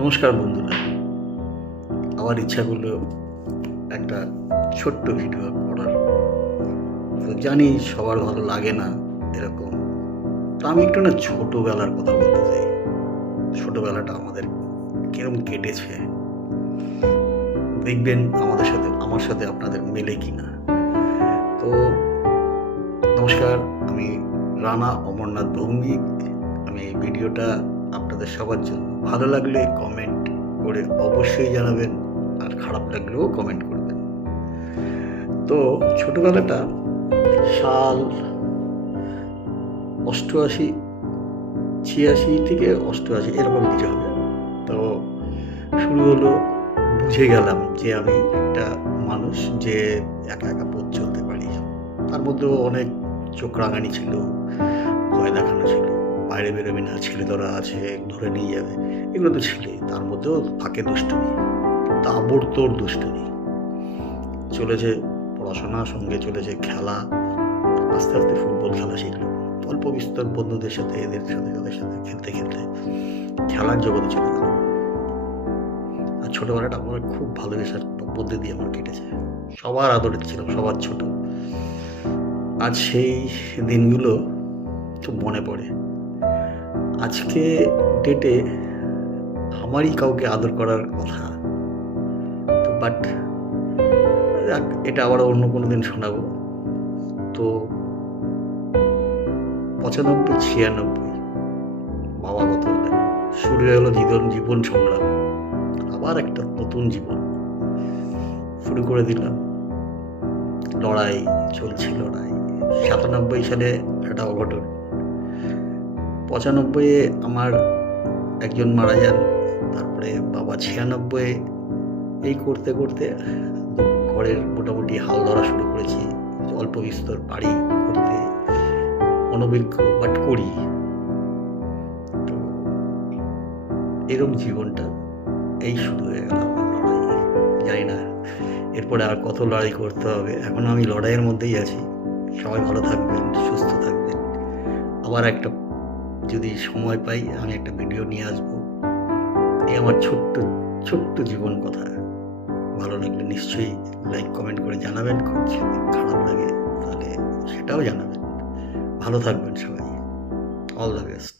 নমস্কার বন্ধুরা, আমার ইচ্ছা করলো একটা ছোট্ট ভিডিও করার। তো জানি সবার ভালো লাগে না এরকম। তো আমি একটু না ছোটোবেলার কথা বলতে চাই। ছোটোবেলাটা আমাদের কিরম কেটেছে, দেখবেন আমার সাথে আপনাদের মেলে কিনা। তো নমস্কার, আমি রানা অমরনাথ ভৌমিক। আমি এই ভিডিওটা আপনাদের সবার জন্য, ভালো লাগলে কমেন্ট করে অবশ্যই জানাবেন, আর খারাপ লাগলেও কমেন্ট করবেন। তো ছোটোবেলাটা সাল 88, 86 থেকে 88 এরকম কিছু হবে। তো শুরু হলো, বুঝে গেলাম যে আমি একটা মানুষ যে একা একা পথ চলতে পারি। তার মধ্যেও অনেক চোখ রাঙানি ছিল, ভয় দেখানো ছিল, বাইরে বেরোবি না, ছেলেদরা আছে ধরে নিয়ে যাবে, এগুলো তো ছিলই। তার মধ্যেও থাকে দুষ্টুমি, তাবড়তোড় দুষ্টুমি চলেছে। পড়াশোনার সঙ্গে চলেছে খেলা। আস্তে আস্তে ফুটবল খেলা শিখলাম, অল্প বিস্তর বন্ধুদের সাথে, এদের সাথে ওদের সাথে খেলতে খেলতে খেলার জগতে চলে গেলাম। আর ছোটোবেলাটা আমার খুব ভালোবাসার মধ্যে দিয়ে আমার কেটেছে। সবার আদরের ছিলাম, সবার ছোট। আজ সেই দিনগুলো খুব মনে পড়ে। আজকে ডেটে আমারই কাউকে আদর করার কথা, তো বাট এটা আবার অন্য কোনো দিন শোনাবো। তো 95, 96 বাবা কত হলেন, শুরু হলো জীবন সংগ্রাম। আবার একটা নতুন জীবন শুরু করে দিলাম। লড়াই চলছে, লড়াই। 97 সালে একটা অঘটন, 95-এ আমার একজন মারা যান, তারপরে বাবা 96। এই করতে করতে ঘরের মোটামুটি হাল ধরা শুরু করেছি, অল্প বিস্তর বাড়ি করতে অনভিজ্ঞ, বাট করি। তো এরকম জীবনটা এই শুরু হয়ে গেল আমার লড়াই। জানি না এরপরে আর কত লড়াই করতে হবে, এখন আমি লড়াইয়ের মধ্যেই আছি। সবাই ভালো থাকবেন, সুস্থ থাকবেন। আবার একটা যদি সময় পাই আমি একটা ভিডিও নিয়ে আসবো। এই আমার ছোট্ট ছোট্ট জীবন কথা। ভালো লাগলে নিশ্চয়ই লাইক কমেন্ট করে জানাবেন, খারাপ লাগে তাহলে সেটাও জানাবেন। ভালো থাকবেন সবাই, অল দ্য বেস্ট।